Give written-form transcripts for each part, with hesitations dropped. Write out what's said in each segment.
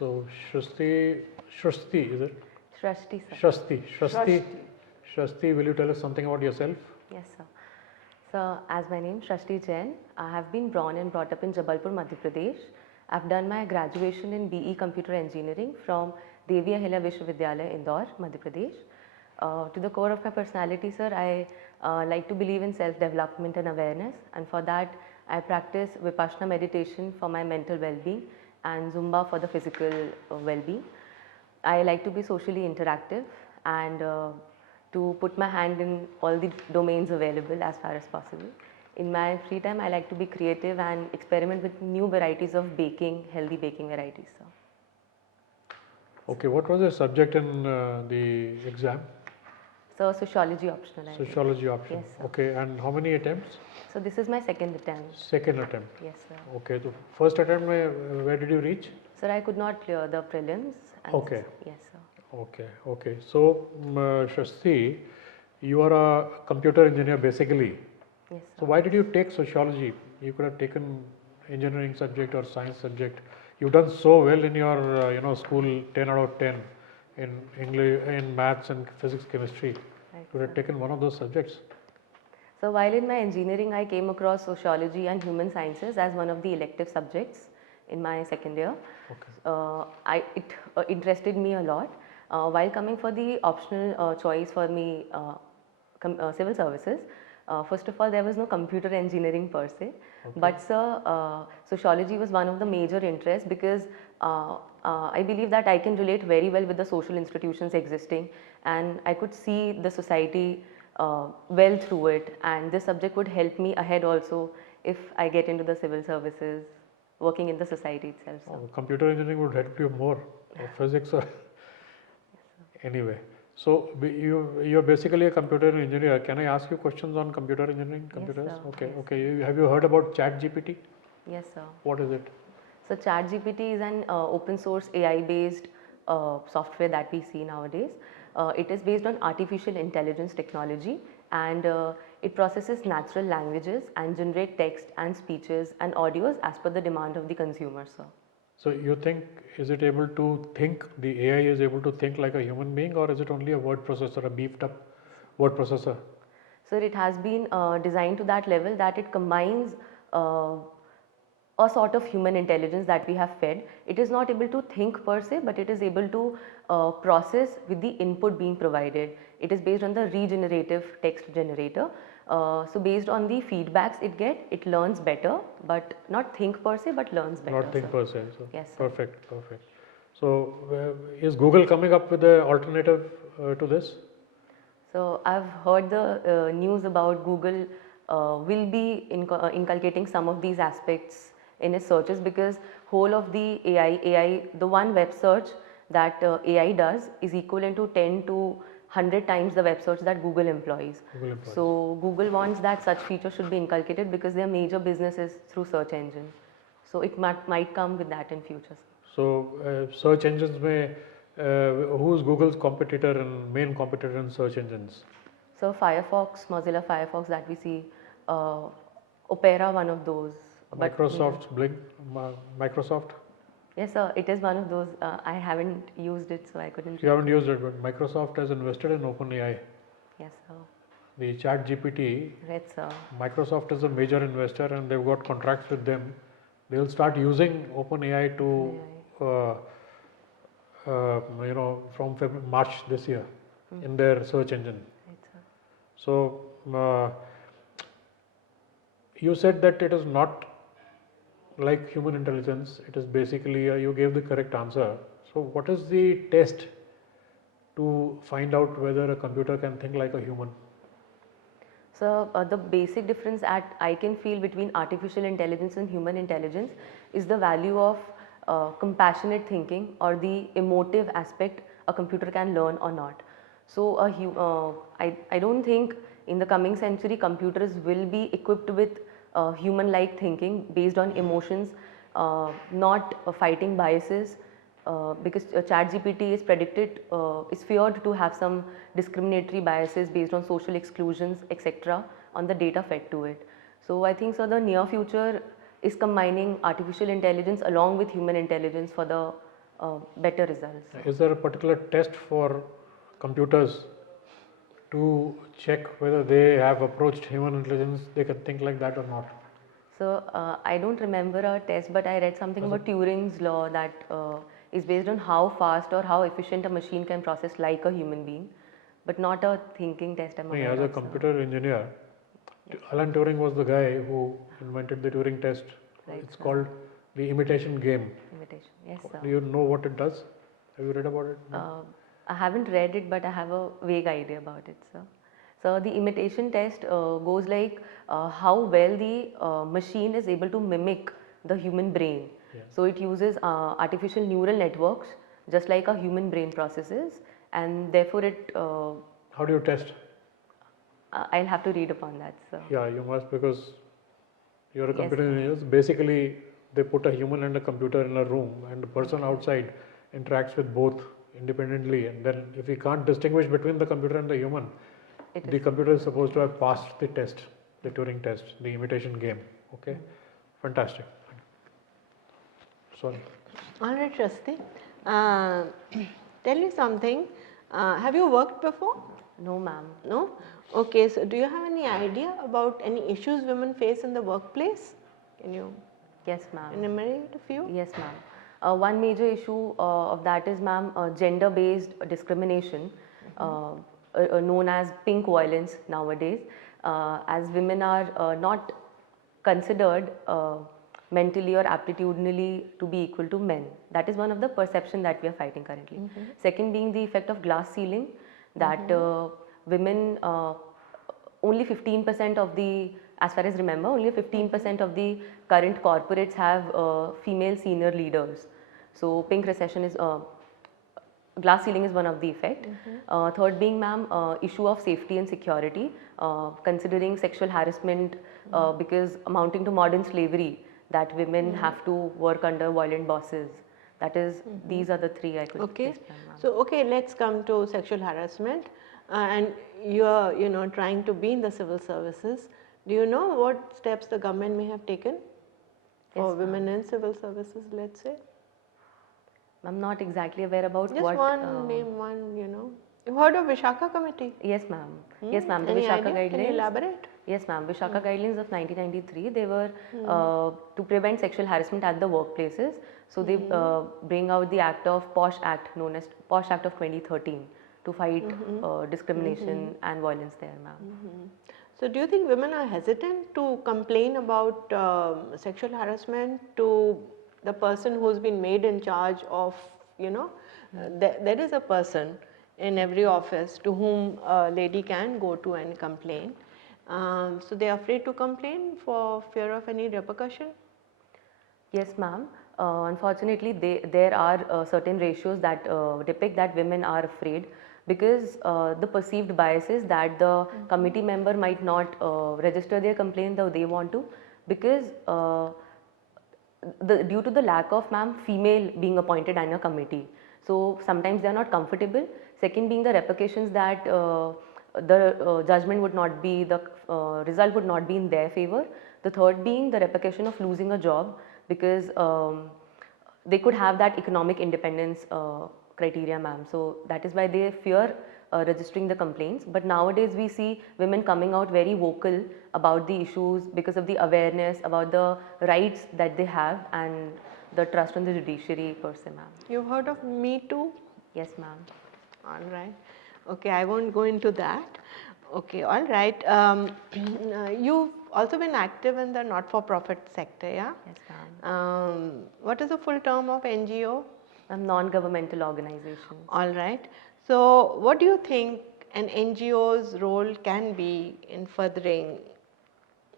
So Shrusti, is it? Shrusti, sir. Shrusti, will you tell us something about yourself? Yes, sir. So, as my name SHRUSTI JAIN, I have been born and brought up in Jabalpur, Madhya Pradesh. I've done my graduation in BE Computer Engineering from Devi Ahilya Vishwavidyalaya, Indore, Madhya Pradesh. To the core of my personality, sir, I like to believe in self-development and awareness, and for that I practice Vipassana meditation for my mental well-being and Zumba for the physical well-being. I like to be socially interactive and to put my hand in all the domains available as far as possible. In my free time, I like to be creative and experiment with new varieties of baking, healthy baking varieties. So. Okay, what was the subject in the exam? So, sociology optional. Sociology option. Yes, sir. Okay, and how many attempts? So, this is my second attempt. Second attempt. Yes, sir. Okay, the first attempt, where did you reach? Sir, I could not clear the prelims. Okay. Yes, sir. Okay. So, Shrusti, you are a computer engineer basically. Yes, sir. So, why did you take sociology? You could have taken engineering subject or science subject. You've done so well in your school, 10 out of 10 in English, in maths and physics, chemistry. Right, You could have taken one of those subjects. So, while in my engineering, I came across sociology and human sciences as one of the elective subjects in my second year. Okay. It interested me a lot. While coming for the optional choice for me, civil services, first of all, there was no computer engineering per se, Okay. but sociology was one of the major interests because I believe that I can relate very well with the social institutions existing, and I could see the society well through it, and this subject would help me ahead also if I get into the civil services, working in the society itself. So. Computer engineering would help you more, or physics or anyway. So you're basically a computer engineer. Can I ask you questions on computer engineering, computers? Yes, sir. Okay, Yes. okay. Have you heard about ChatGPT? Yes, sir. What is it? So ChatGPT is an open source AI based software that we see nowadays. It is based on artificial intelligence technology, and it processes natural languages and generate text and speeches and audios as per the demand of the consumer, sir. So you think, is it able to think, the AI is able to think like a human being, or is it only a word processor, a beefed up word processor? So it has been designed to that level that it combines a sort of human intelligence that we have fed. It is not able to think per se, but it is able to process with the input being provided. It is based on the regenerative text generator. So based on the feedbacks it learns better, but not think per se, but learns better. Not think per se. So yes, sir. Perfect. So is Google coming up with an alternative to this? So I've heard the news about Google will be inculcating some of these aspects in its searches, because whole of the AI, the one web search that AI does is equivalent to 10 to 100 times the web search that Google employs. So Google wants that such features should be inculcated because their major business is through search engine. So it might come with that in future. So search engines who is Google's competitor and main competitor in search engines? So Firefox, Mozilla Firefox that we see, Opera, one of those. Microsoft's Bing, Microsoft? Yes, sir. It is one of those. I haven't used it, so I couldn't. You haven't used it, but Microsoft has invested in OpenAI. Yes, sir. The ChatGPT. Right, sir. Microsoft is a major investor, and they've got contracts with them. They'll start using OpenAI to, from March this year in their search engine. Right, sir. So you said that it is not like human intelligence. It is basically you gave the correct answer. So what is the test to find out whether a computer can think like a human? So the basic difference that I can feel between artificial intelligence and human intelligence is the value of compassionate thinking, or the emotive aspect a computer can learn or not. So I don't think in the coming century computers will be equipped with human-like thinking based on emotions, not fighting biases, because ChatGPT is is feared to have some discriminatory biases based on social exclusions, etc., on the data fed to it. So I think the near future is combining artificial intelligence along with human intelligence for the better results. Is there a particular test for computers to check whether they have approached human intelligence, they can think like that or not? So I don't remember a test, but I read something about Turing's law that is based on how fast or how efficient a machine can process like a human being, but not a thinking test. I'm aware As a of, so. computer engineer, Alan Turing was the guy who invented the Turing test. Right, It's sir. called the imitation game. Imitation, yes, sir. Do you know what it does? Have you read about it? I haven't read it, but I have a vague idea about it, sir. So the imitation test goes like how well the machine is able to mimic the human brain. Yeah. So it uses artificial neural networks, just like a human brain processes, and therefore it. How do you test? I'll have to read upon that, sir. Yeah, you must, because you're a Yes, computer sir. engineer. Basically, they put a human and a computer in a room, and the person outside interacts with both independently. And then, if we can't distinguish between the computer and the human, the computer is supposed to have passed the test, the Turing test, the imitation game. Okay, fantastic. Sorry. All right, Shrusti. Tell me something. Have you worked before? No, ma'am. No? Okay, so do you have any idea about any issues women face in the workplace? Can you Yes, ma'am. enumerate a few? Yes, ma'am. One major issue of that is, ma'am, gender-based discrimination, known as pink violence nowadays, as women are not considered mentally or aptitudinally to be equal to men. That is one of the perception that we are fighting currently. Second being the effect of glass ceiling, that women, only 15% of the, as far as remember, only 15% of the current corporates have female senior leaders. So pink recession is, glass ceiling is one of the effect. Third being, ma'am, issue of safety and security, considering sexual harassment because amounting to modern slavery, that women have to work under violent bosses. That is, these are the three I could Okay. explain, ma'am. So, okay, let's come to sexual harassment. And you are, trying to be in the civil services. Do you know what steps the government may have taken for Yes, women in civil services, let's say? I'm not exactly aware about Just what. one, name one, You've heard of Vishaka Committee? Yes, ma'am. Yes, ma'am. The Any Vishaka idea? guidelines. Can you elaborate? Yes, ma'am. Vishaka guidelines of 1993, they were to prevent sexual harassment at the workplaces. So they bring out the act of POSH Act, known as POSH Act of 2013, to fight discrimination and violence there, ma'am. So, do you think women are hesitant to complain about sexual harassment to the person who's been made in charge of, there is a person in every office to whom a lady can go to and complain. So, they are afraid to complain for fear of any repercussion? Yes, ma'am. Unfortunately, there are certain ratios that depict that women are afraid, because the perceived biases that the committee member might not register their complaint though they want to, because due to the lack of, ma'am, female being appointed in a committee. So sometimes they are not comfortable. Second being the repercussions that the judgment would not be, the result would not be in their favor. The third being the repercussion of losing a job, because they could have that economic independence criteria, ma'am. So that is why they fear registering the complaints. But nowadays we see women coming out very vocal about the issues because of the awareness about the rights that they have and the trust on the judiciary per se, ma'am. You've heard of Me Too? Yes, ma'am. All right. Okay, I won't go into that. Okay, all right. You've also been active in the not-for-profit sector, yeah? Yes, ma'am. What is the full term of NGO? Non-governmental organization. All right. So, what do you think an NGO's role can be in furthering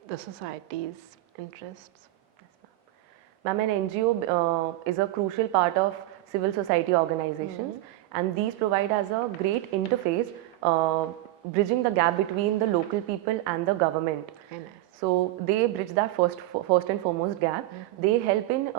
the society's interests? Ma'am, an NGO is a crucial part of civil society organizations, and these provide as a great interface, bridging the gap between the local people and the government. Very nice. So they bridge that first and foremost gap. They help in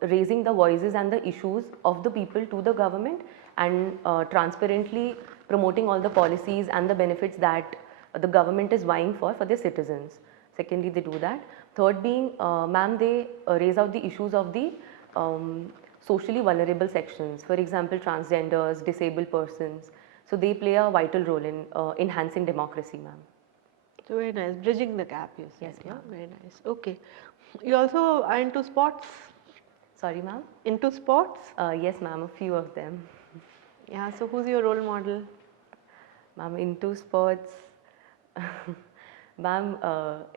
raising the voices and the issues of the people to the government, and transparently promoting all the policies and the benefits that the government is vying for their citizens. Secondly, they do that. Third being, ma'am, they raise out the issues of the socially vulnerable sections, for example, transgenders, disabled persons. So they play a vital role in enhancing democracy, ma'am. So very nice, bridging the gap you said. Yes, Yeah, ma'am. very nice. Okay. You also are into sports? Sorry, ma'am? Into sports? Yes, ma'am, a few of them. Yeah, so who's your role model? Ma'am, into sports, ma'am,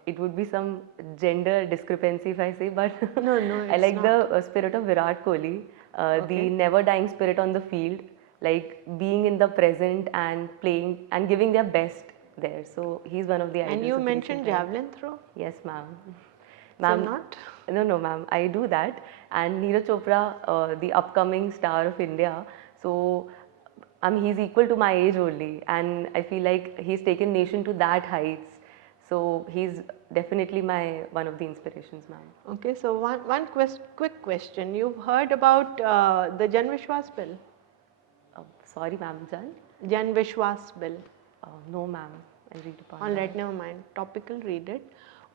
it would be some gender discrepancy if I say, but No, no, I it's like not. the spirit of Virat Kohli, Okay. the never dying spirit on the field, like being in the present and playing and giving their best there. So he's one of the idols. And you of the mentioned recent times. javelin throw? Yes, ma'am. So not? No, no, ma'am. I do that. And Neeraj Chopra, the upcoming star of India, so he's equal to my age only, and I feel like he's taken nation to that heights. So he's definitely one of the inspirations, ma'am. Okay, so one quick question. You've heard about the Jan Vishwas bill? Sorry, ma'am, Jan. Jan Vishwas bill. No, ma'am. I'll read upon All that. right, never mind. Topical, read it.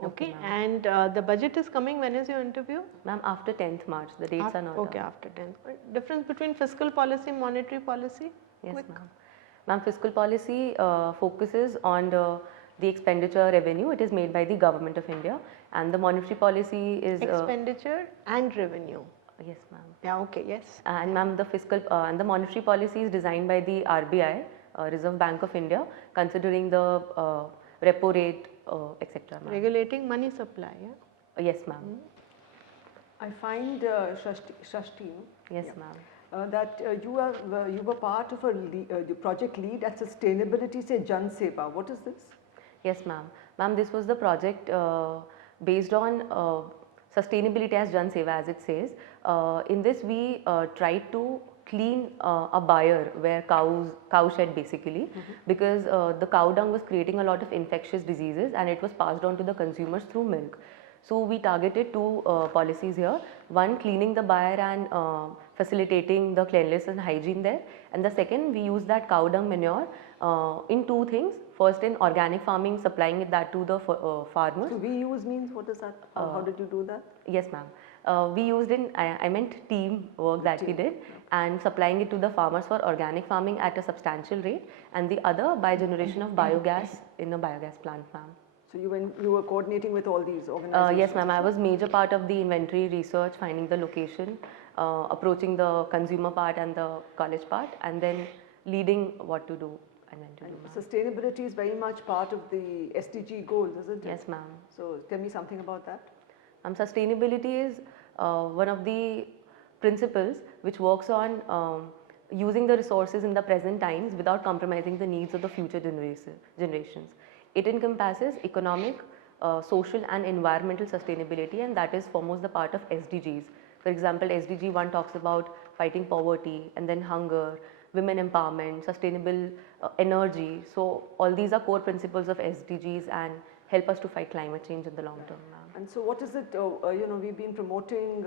Okay, Okay, and the budget is coming. When is your interview? Ma'am, after 10th March, the dates are not. Okay, after 10th. Difference between fiscal policy and monetary policy? Yes, Quick. ma'am. Ma'am, fiscal policy focuses on the expenditure revenue. It is made by the government of India, and the monetary policy is. Expenditure and revenue. Yes, ma'am. Yeah, okay, yes. And ma'am, the fiscal and the monetary policy is designed by the RBI, Reserve Bank of India, considering the repo rate, etc. Regulating money supply, yeah? Yes, ma'am. I find Shrusti, Yes, ma'am. that you were part of the project lead at sustainability, say Jan Seva. What is this? Yes, ma'am. Ma'am, this was the project based on sustainability as Jan Seva, as it says. In this, we tried to clean a byre where cow shed basically, because the cow dung was creating a lot of infectious diseases and it was passed on to the consumers through milk. So we targeted two policies here. One, cleaning the byre and facilitating the cleanliness and hygiene there. And the second, we use that cow dung manure in two things. First, in organic farming, supplying that to the farmers. So we use means what is that? How did you do that? Yes, ma'am. We used I meant team work that we did, and supplying it to the farmers for organic farming at a substantial rate, and the other by generation of biogas in a biogas plant, ma'am. So you were coordinating with all these organizations? Yes, ma'am. I was major part of the inventory research, finding the location, approaching the consumer part and the college part, and then leading what to do and when to do, ma'am. Sustainability is very much part of the SDG goals, isn't it? Yes, ma'am. So tell me something about that. Sustainability is one of the principles which works on using the resources in the present times without compromising the needs of the future generations. It encompasses economic, social and environmental sustainability, and that is foremost the part of SDGs. For example, SDG 1 talks about fighting poverty, and then hunger, women empowerment, sustainable energy. So all these are core principles of SDGs and help us to fight climate change in the long term, ma'am. And so what is it, we've been promoting,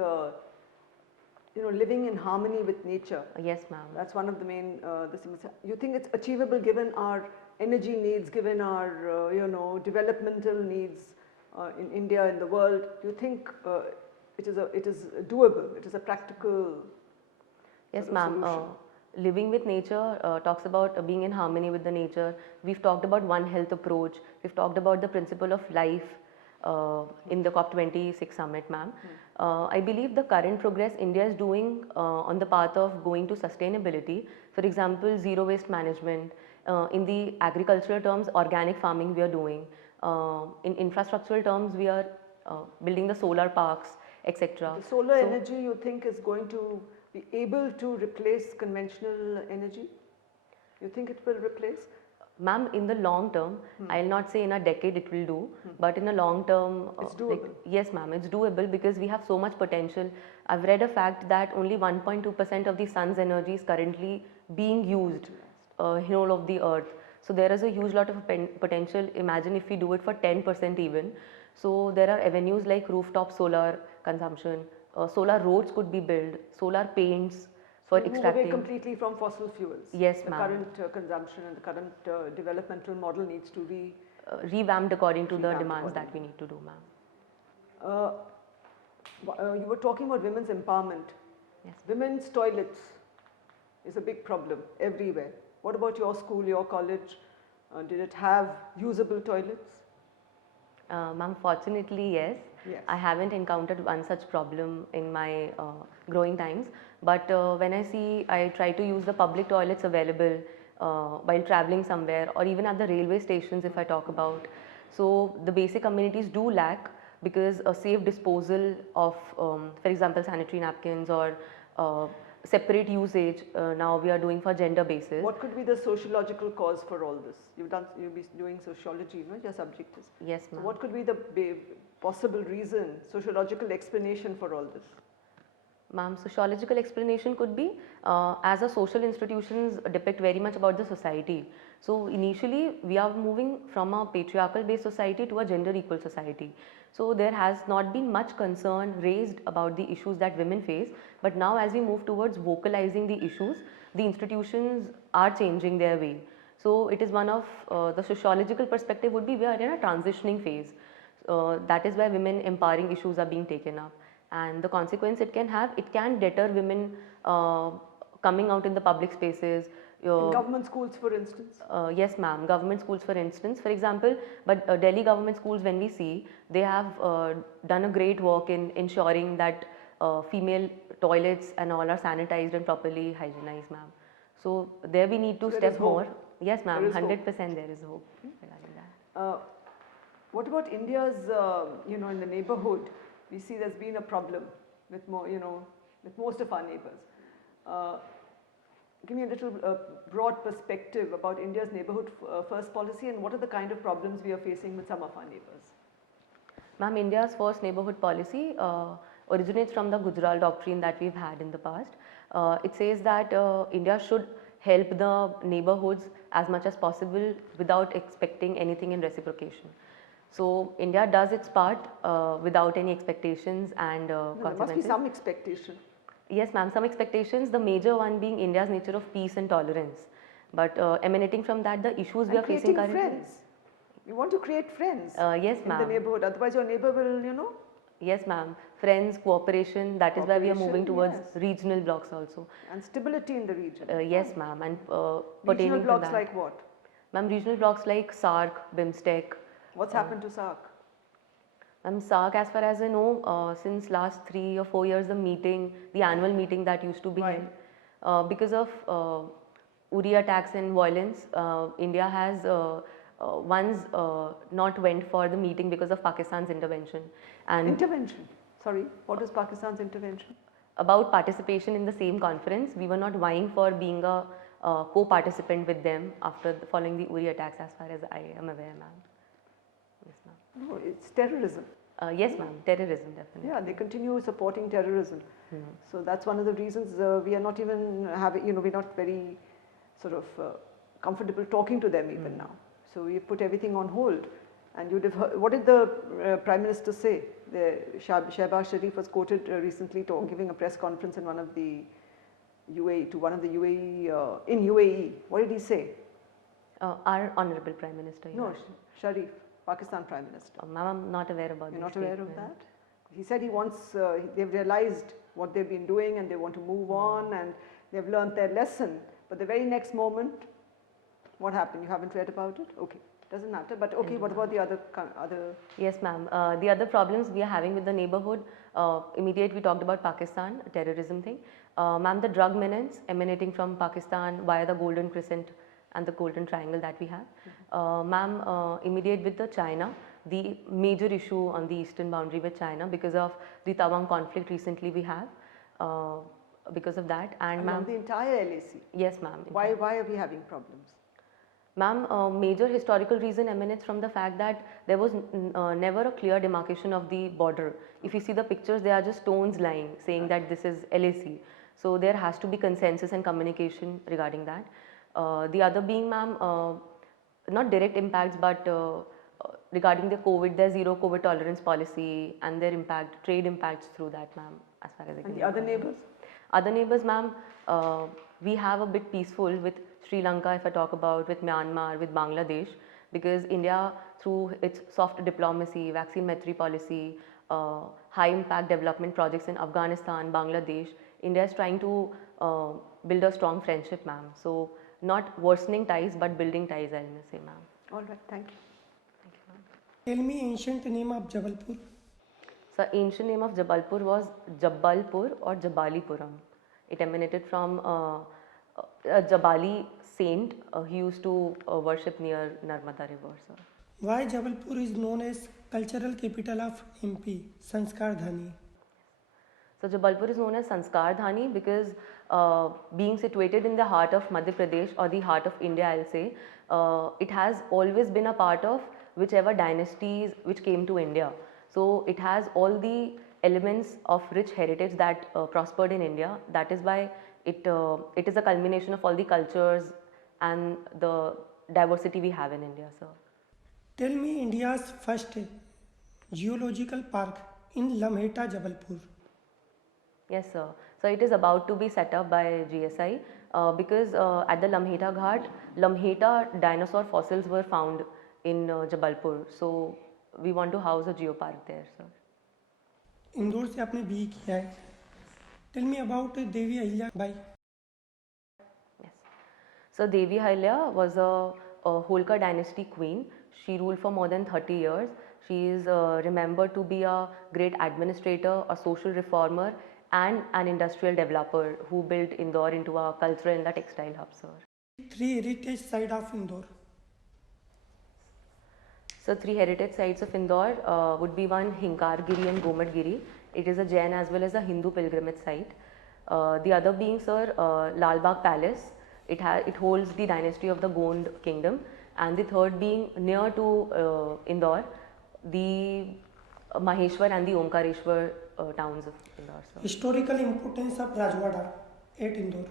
living in harmony with nature. Yes, ma'am. That's one of the main things. You think it's achievable given our energy needs, given our, developmental needs in India, in the world? Do you think it is doable? It is a practical Yes, ma'am. Living with nature talks about being in harmony with the nature. We've talked about One Health approach. We've talked about the principle of life in the COP26 summit, ma'am. I believe the current progress India is doing on the path of going to sustainability, for example, zero waste management, in the agricultural terms, organic farming we are doing. In infrastructural terms, we are building the solar parks, etc. The solar energy you think is going to be able to replace conventional energy? You think it will replace? Ma'am, in the long term, I'll not say in a decade it will do, but in the long term, It's doable. yes, ma'am, it's doable because we have so much potential. I've read a fact that only 1.2% of the sun's energy is currently being used in all of the earth. So there is a huge lot of potential. Imagine if we do it for 10% even. So there are avenues like rooftop solar consumption, solar roads could be built, solar paints for Move extracting. away completely from fossil fuels. Yes, the ma'am. current consumption and the current developmental model needs to be Revamped according to the Revamped demands that accordingly. we need to do, ma'am. you were talking about women's empowerment. Yes. Women's toilets is a big problem everywhere. What about your school, your college? Did it have usable toilets? Ma'am, fortunately, yes. Yes. I haven't encountered one such problem in my growing times. But when I try to use the public toilets available while traveling somewhere, or even at the railway stations if I talk about. So the basic amenities do lack, because a safe disposal of, for example, sanitary napkins or separate usage now we are doing for gender basis. What could be the sociological cause for all this? You'll be doing sociology, no? Your subject is. Yes, So ma'am. what could be the possible reason, sociological explanation for all this? Ma'am, sociological explanation could be, as a social institutions depict very much about the society. So initially we are moving from a patriarchal based society to a gender equal society. So there has not been much concern raised about the issues that women face, but now as we move towards vocalizing the issues, the institutions are changing their way. So it is one of the sociological perspective would be we are in a transitioning phase. That is why women empowering issues are being taken up. And the consequence it can have, it can deter women coming out in the public spaces. In government schools, for instance? Yes, ma'am. Government schools, for instance, for example, but Delhi government schools, when we see, they have done a great work in ensuring that female toilets and all are sanitized and properly hygienized, ma'am. So there we need to So step more. Yes, ma'am. There is 100% hope. there is hope regarding that. What about India's, in the neighborhood, we see there's been a problem with with most of our neighbors. Give me a little broad perspective about India's neighborhood first policy, and what are the kind of problems we are facing with some of our neighbors? Ma'am, India's first neighborhood policy originates from the Gujarat doctrine that we've had in the past. It says that India should help the neighborhoods as much as possible without expecting anything in reciprocation. So India does its part without any expectations and There must be consequences. some expectation. Yes, ma'am, some expectations, the major one being India's nature of peace and tolerance. But emanating from that, the issues we are And facing creating currently. friends. You want to create friends Yes, in the ma'am. neighborhood, otherwise your neighbor will, Yes, ma'am. Friends, cooperation, that is why we are moving Cooperation, towards yes. regional blocks also. and stability in the region. Yes, ma'am. And Regional pertaining to blocks that. like what? Ma'am, regional blocks like SARC, BIMSTEC. What's happened to SARC? Ma'am, SARC, as far as I know, since last 3 or 4 years, the annual meeting that used to be Why? held, because of Uri attacks and violence, India has once not went for the meeting because of Pakistan's intervention. And Intervention. Sorry, what is Pakistan's intervention? about participation in the same conference, we were not vying for being a co-participant with them after following the Uri attacks, as far as I am aware, ma'am. Yes, ma'am. No, it's terrorism. Yes, ma'am. Terrorism, definitely. Yeah, they continue supporting terrorism. So that's one of the reasons we are not even having, we're not very sort of comfortable talking to them even now. So we put everything on hold. And you'd have heard, what did the Prime Minister say? Shehbaz Sharif was quoted recently giving a press conference in one of the UAE, to one of the UAE, in UAE. What did he say? Our Honorable Prime Minister. you No, asked. Sharif, Pakistan Prime Minister. Ma'am, I'm not aware about You're this not aware of statement. that? He said he wants, they've realized what they've been doing and they want to move on and they've learned their lesson. But the very next moment, what happened? You haven't read about it? Okay, doesn't matter. But okay, what about the other? Yes, ma'am. The other problems we are having with the neighborhood, immediate we talked about Pakistan, terrorism thing. Ma'am, the drug menace emanating from Pakistan via the Golden Crescent and the Golden Triangle that we have. Ma'am, immediate with the China, the major issue on the eastern boundary with China because of the Tawang conflict recently we have. Because of that, and ma'am, the entire LAC. yes, ma'am. Why are we having problems? Ma'am, major historical reason emanates from the fact that there was never a clear demarcation of the border. If you see the pictures, there are just stones lying saying that this is LAC. So there has to be consensus and communication regarding that. The other being, ma'am, not direct impacts, but regarding the COVID, their zero COVID tolerance policy and their impact, trade impacts through that, ma'am, as far as I can And the other recall. neighbors? Other neighbors, ma'am, we have a bit peaceful with Sri Lanka, if I talk about, with Myanmar, with Bangladesh, because India, through its soft diplomacy, vaccine Maitri policy, high impact development projects in Afghanistan, Bangladesh, India is trying to build a strong friendship, ma'am. So not worsening ties, but building ties, I may say, ma'am. All right, thank you. Thank you, ma'am. Tell me ancient name of Jabalpur. So ancient name of Jabalpur was Jabalpur or Jabalipuram. It emanated from a Jabali saint. He used to worship near Narmada river, sir. Why Jabalpur is known as cultural capital of MP, Sanskar Dhani? So Jabalpur is known as Sanskar Dhani because being situated in the heart of Madhya Pradesh or the heart of India, I'll say, it has always been a part of whichever dynasties which came to India. So it has all the elements of rich heritage that prospered in India. That is why it is a culmination of all the cultures and the diversity we have in India, sir. Tell me India's first geological park in Lamheta, Jabalpur. Yes, sir. So it is about to be set up by GSI because at the Lamheta Ghat, Lamheta dinosaur fossils were found in Jabalpur. So we want to house a geopark there, sir. Indore से आपने BE किया है. Tell me about Devi Ahilya Bai. Yes. So Devi Ahilya was a Holkar dynasty queen. She ruled for more than 30 years. She is remembered to be a great administrator, a social reformer, and an industrial developer who built Indore into a cultural and a textile hub, sir. 3 heritage site of Indore. So 3 heritage sites of Indore would be one Hinkargiri and Gomadgiri. It is a Jain as well as a Hindu pilgrimage site. The other being, sir, Lal Bagh Palace. It holds the dynasty of the Gond kingdom. And the third being near to Indore, the Maheshwar and the Omkareshwar towns of Indore, sir. Historical importance of Rajwada at Indore.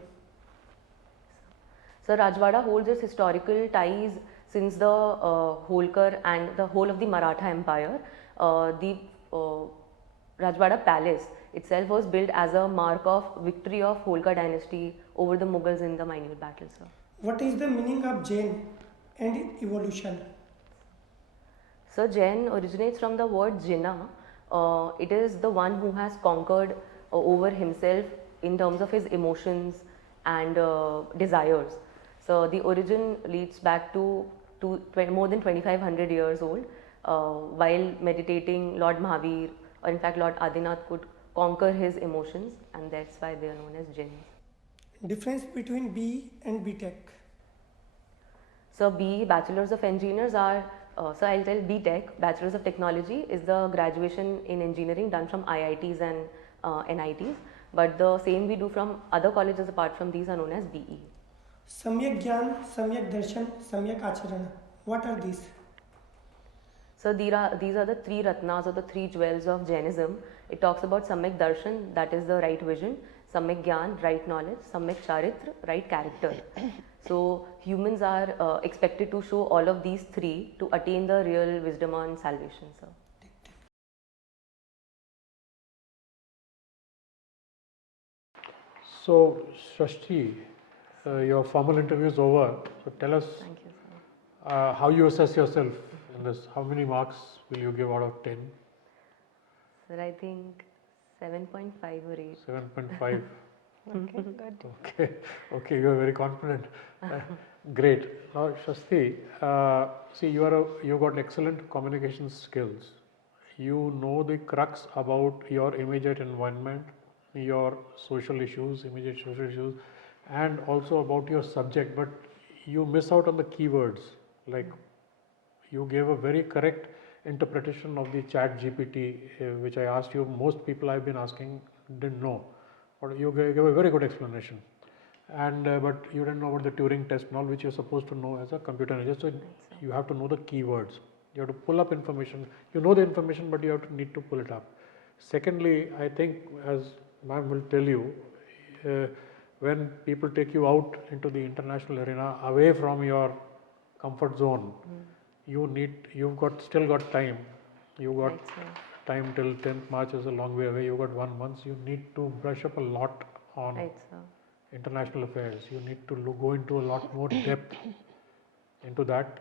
So Rajwada holds its historical ties since the Holkar and the whole of the Maratha Empire. The Rajwada Palace itself was built as a mark of victory of Holkar dynasty over the Mughals in the minute battle, sir. What is the meaning of Jain and evolution? So Jain originates from the word Jina. It is the one who has conquered over himself in terms of his emotions and desires. So the origin leads back to more than 2500 years old. While meditating, Lord Mahavir, or in fact Lord Adinath, could conquer his emotions, and that's why they are known as Jains. Difference between BE and BTech. So BE, Bachelors of Engineers, are, so I'll tell BTech, Bachelors of Technology, is the graduation in engineering done from IITs and NITs, but the same we do from other colleges apart from these are known as BE. Samyak Gyan, Samyak Darshan, Samyak Acharan. What are these? So these are the 3 Ratnas or the 3 jewels of Jainism. It talks about Samyak Darshan, that is the right vision, Samyak Gyan, right knowledge, Samyak Charitra, right character. So humans are expected to show all of these 3 to attain the real wisdom and salvation, sir. So, Shrusti, your formal interview is over. So, tell us Thank you, sir. how you assess yourself in this. How many marks will you give out of 10? Sir, I think 7.5 or 8. 7.5. Okay, good. Okay, you are very confident. Great. Now, Shrusti, see, you got excellent communication skills. You know the crux about your immediate environment, your social issues, immediate social issues, and also about your subject, but you miss out on the keywords. Like, you gave a very correct interpretation of the chat GPT, which I asked you. Most people I've been asking didn't know. But you gave a very good explanation. And but you didn't know about the Turing test and all, which you're supposed to know as a computer engineer. So you have to know the keywords. You have to pull up information. You know the information, but you have to need to pull it up. Secondly, I think, as ma'am will tell you, when people take you out into the international arena, away from your comfort zone, you've still got time. You got time till 10th March is a long way away. You got 1 month. You need to brush up a lot on international affairs. You need to go into a lot more depth into that.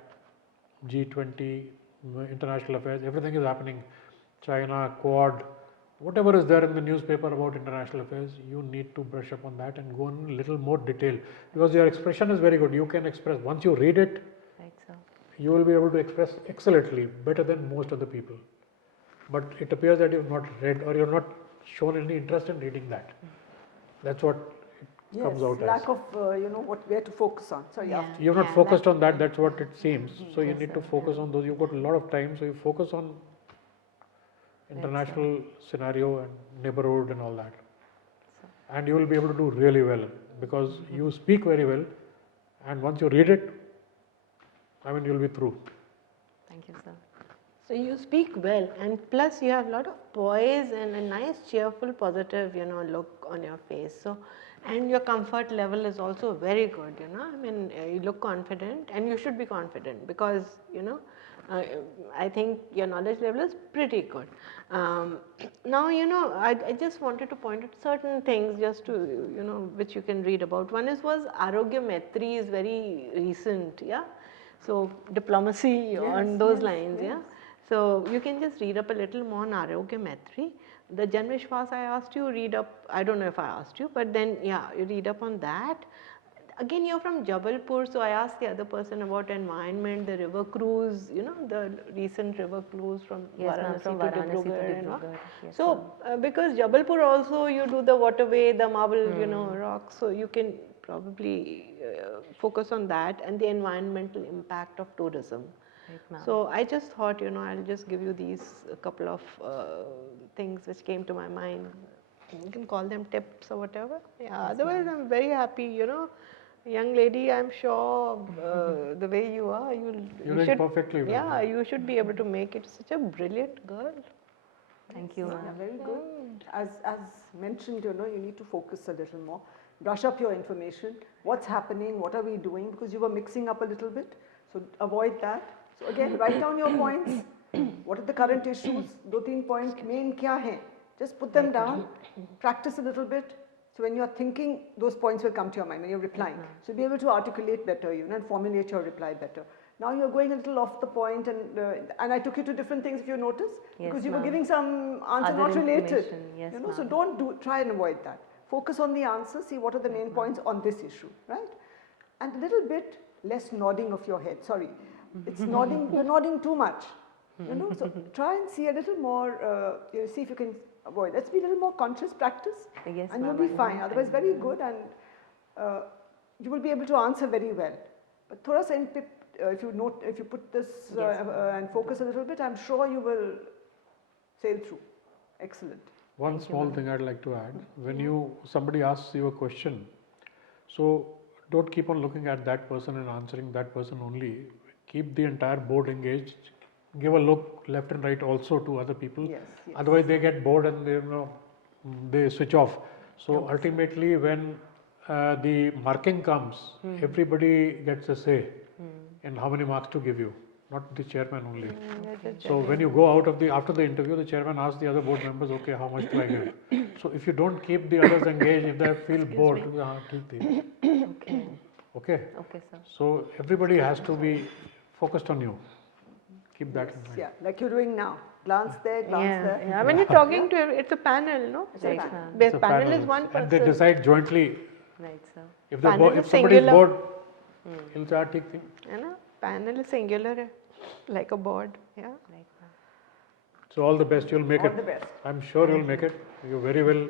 G20, international affairs, everything is happening. China, Quad, whatever is there in the newspaper about international affairs, you need to brush up on that and go in a little more detail, because your expression is very good. You can express, once you read it, Right, sir. you will be able to express excellently, better than most of the people. But it appears that you have not read, or you have not shown any interest in reading that. That's what it comes out lack as. of, where to focus on. Sorry, Yeah. after. You have not focused on that, that's what it seems. So you Yes, need to sir. focus on those. You've got a lot of time, so you focus on international scenario and neighborhood and all that. And you will be able to do really well, because you speak very well, and once you read it, I mean, you'll be through. Thank you, sir. So you speak well, and plus you have a lot of poise and a nice, cheerful, positive, look on your face. So, and your comfort level is also very good. I mean, you look confident, and you should be confident because I think your knowledge level is pretty good. Now, I just wanted to point out certain things just to, which you can read about. One was Arogya Maitri is very recent, yeah. So diplomacy on those lines, yeah. So you can just read up a little more on Arogya Maitri. The Janvishwas I asked you, read up, I don't know if I asked you, but then yeah, you read up on that. Again, you're from Jabalpur, so I asked the other person about environment, the river cruise, the recent river cruise from Yes, ma'am, Varanasi from to Varanasi to Dibrugarh and all. Dibrugarh. Yes, So because Jabalpur also you do the waterway, the marble, rocks, so you can probably focus on that and the environmental impact of tourism. Right, ma'am. So I just thought, I'll just give you these a couple of things which came to my mind. You can call them tips or whatever. Yeah. Otherwise, I'm very happy. Young lady, I'm sure the way you are, You're you doing should perfectly well. Yeah, you should be able to make it. Such a brilliant girl. Thank you, Yeah, ma'am. very good. As mentioned, you need to focus a little more. Brush up your information. What's happening? What are we doing? Because you were mixing up a little bit. So avoid that. So again, write down your points. What are the current issues? 2-3 points. Main kya hai? Just put them down. Practice a little bit. So when you're thinking, those points will come to your mind when you're replying. So you'll be able to articulate better, and formulate your reply better. Now you're going a little off the point, and I took you to different things if you notice, Yes, because you were ma'am. giving some answer Other not related. information, yes, So ma'am. don't try and avoid that. Focus on the answer, see what are the main points on this issue, right? And a little bit less nodding of your head. Sorry, it's nodding. You're nodding too much. So try and see a little more. See if you can avoid. Let's be a little more conscious. Practice, Yes, and you'll ma'am, be I fine. know. Otherwise, very good, and you will be able to answer very well. But thoda sa if you put this and focus a little bit, I'm sure you will sail through. Excellent. One small thing I'd like to add, when somebody asks you a question, so don't keep on looking at that person and answering that person only. Keep the entire board engaged. Give a look left and right also to other people. Yes, yes. Otherwise they get bored and they switch off. So ultimately when the marking comes, everybody gets a say in how many marks to give you, not the chairman only. So when you go out after the interview, the chairman asks the other board members, okay, how much do I give? So if you don't keep the others engaged, if they feel bored, Okay. okay. Okay, sir. So everybody has to be focused on you. Keep that in mind. Yeah, like you're doing now. Glance there, glance there. Yeah. When you're talking to it's a panel, no? Right, panel. ma'am. The It's a panel is one and they person. decide jointly. Right, sir. If Panel is if somebody is singular. bored, he'll say, "ठीक thing." Panel is singular, like a board. Yeah. Right, ma'am. So all the best. You'll make All it. the best. I'm sure you'll make it. You're very well